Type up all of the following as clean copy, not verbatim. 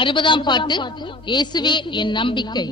60ஆம் பாட்டு. இயேசுவே என் நம்பிக்கை.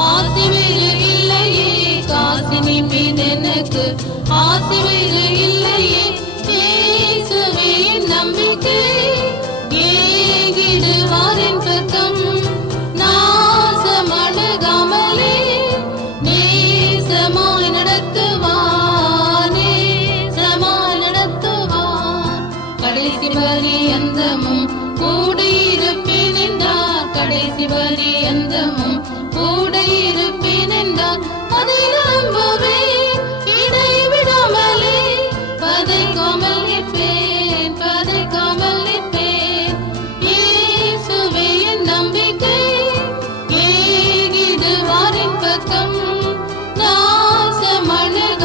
ஆசி வேறு இல்லையே, காசினி மீது எனக்கு ஆசி வேறு இல்லையே. இயேசுவே நம்பிக்கை, ஏகிடுவார் என் பக்கம். நாசமணுகாமலே நேசமாய் நடத்துவார், நேசமாய் நடத்துவார். கடைசி பரியந்தமும் கூட இருப்பேன் என்றார், கடைசி பரியந்தமும் கூட இருப்பேன் என்றார். அதை நம்புவேன், இடைவிடாமலே பதைக்காமல் நிற்பேன், பதைக்காமல் நிற்பேன். இயேசுவே என் நம்பிக்கை, ஏகிடுவார் என் பக்கம். நாசமணுகாமலே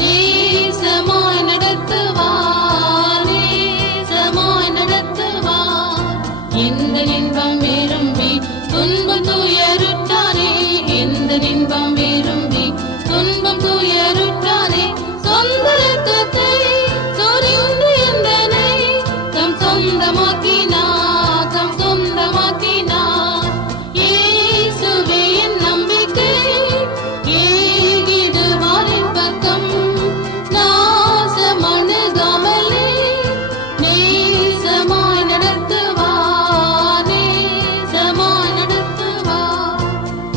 நேசமாய் நடத்துவார், நேசமாய் நடத்துவார். எந்த இன்பம் விரும்பி துன்பம் துயருற்றாரே, எந்த இன்பம் விரும்பி துன்பம் துயருற்றாரே. சொந்த ரத்தத்தை சொரிந்து எந்தனை தம் சொந்தமாக்கினார், தம் சொந்தமாக்கினார். இயேசுவே என் நம்பிக்கை, ஏகிடுவார் என் பக்கம். நாசமணுகாமலே நேசமாய் நடத்துவார், நேசமாய் நடத்துவார்.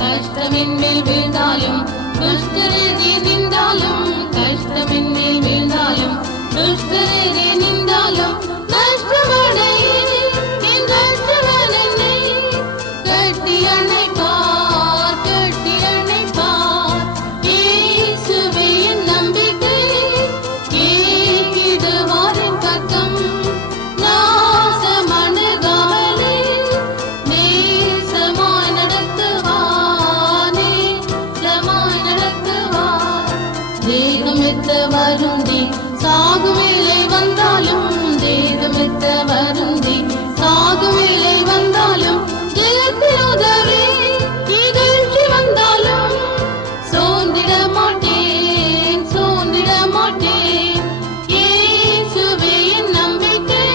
கஷ்டமின் மேல் வீழ்ந்தாலும் துஷ்டரே நின்றாலும், கஷ்டமின் மேல் வீழ்ந்தாலும் துஷ்டரே நின்றாலும் நஷ்டமடையே என் நஷ்டவன் என்னை கட்டி அணைப்பார், கட்டி அணைப்பார். இயேசுவே என் நம்பிக்கை, ஏகிடுவார் என் பக்கம். நாசமணுகாமலே நேசமாய் நடத்துவார், நேசமாய் நடத்துவார். தேகமெத்த வருந்தி சாகும் வேளை வந்தாலும், தேகமெத்த வருந்தி சாகும் வேளை வந்தாலும், ஜெயத்தின் உதவி இகழ்ச்சி வந்தாலும் சோர்ந்திட மாட்டேன், சோர்ந்திட மாட்டேன். இயேசுவே என் நம்பிக்கை,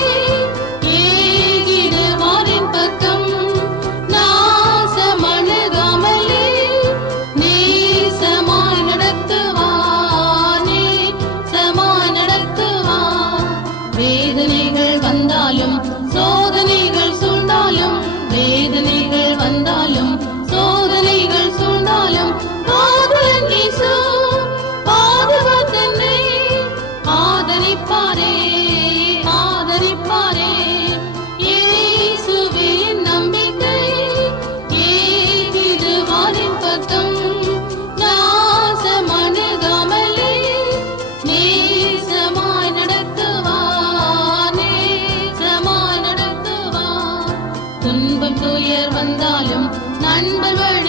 ஏகிடுவார் என் பக்கம். நாசமணுகாமலே நேசமாய் நடத்துவார், நேசமாய் நடத்துவார். வேதனைகள் வந்தாலும் சோதனைகள் சூழ்ந்தாலும், வேதனைகள் வந்தாலும் சோதனைகள் சூழ்ந்தாலும், காதலன் இயேசு பாதுகாத்தென்னை ஆதரிப்பாரே, ஆதரிப்பாரே. இயேசுவே என் நம்பிக்கை, ஏகிடுவார் என் பக்கம். நாசமணுகாமலே நேசமாய் நடத்துவார், நேசமாய் நடத்துவார். துன்பம் துயர் வந்தாலும் நண்பர்கள்